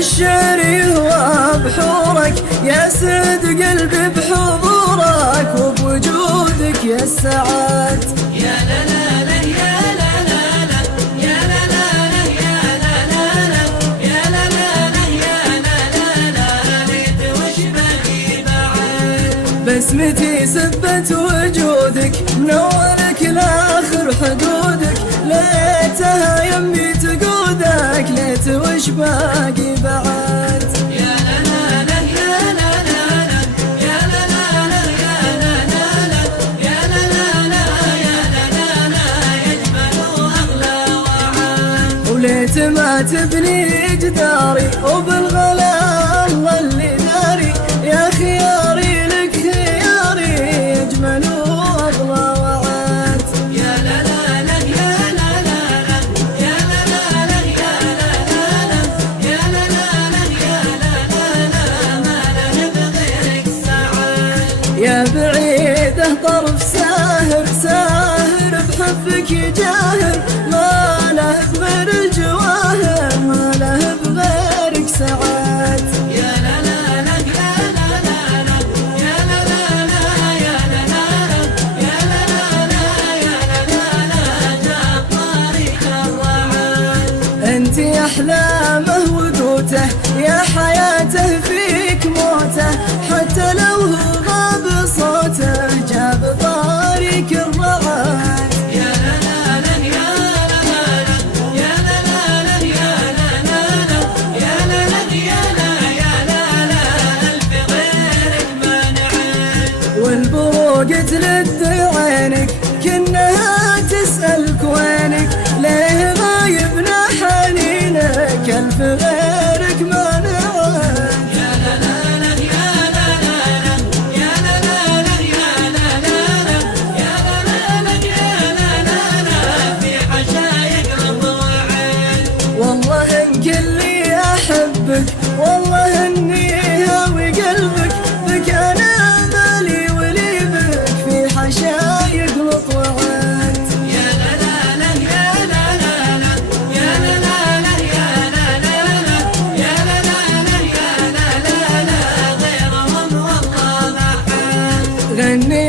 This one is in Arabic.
الشعر يهوى بحورك يا سد قلبي بحضورك وبوجودك يا السعاد. يا لا لا لا يا لا لا لا يا لا لا لا يا لا لا لا يا لا لا لا يا لا لا لا ريت وش باقي بعد. بسمتي سبت وجودك منورك لاخر حدودك ليتها يمي تقودك ليت وش باقي بعد. يا لا لا لا يا لا لا لا يا لا لا لا يا لا لا لا يا لا لا لا يا لا لا لا يجمل واغلى وعاد. وليت ما تبني جداري وبالغلا الله اللي داري يا خياري لك خياري يجمل واغلى وعاد. يا لا لا لا يا لا لا لا يا لا لا لا يا لا لا لا يا لا لا لا يا لا لا لا ما له بغيرك سعاد. يا بعيده طرف ساهر ساهر بحبك يجاهر ما له بغير الجواهر ما له بغيرك سعاد. يا لا لا لا يا لا لا لا يا لا لا لا يا لا لا لا يا لا لا لا يا لا لا لا جاء طريق الرعاد. انت احلامه وقوته يا حياته فيك موته حتى لو هو غاب صوته جاب طريق الرعاد. يا لا لا لا يا لا لا لا يا لا لا لا يا لا لا لا يا لا لا يا لا يا لا لا ألف غيرك ما نعد. والبروق تلد عينك كأنها تسألك وينك ليه غايبنا حنينك ألف غيرك ما نعد. يا لا لا لا يا لا لا لا يا لا لا لا يا لا لا لا يا لا لا لا يا لا لا لا في حشايق رب وعين. والله ان كلي احبك والله اني هاوي قلبك بك انا مالي ولي بك في حشايق لطوعات. يا لا لا لا يا لا لا لا يا لا لا لا يا لا لا لا يا لا لا لا يا لا لا لا غيرهم والله ما حد. غني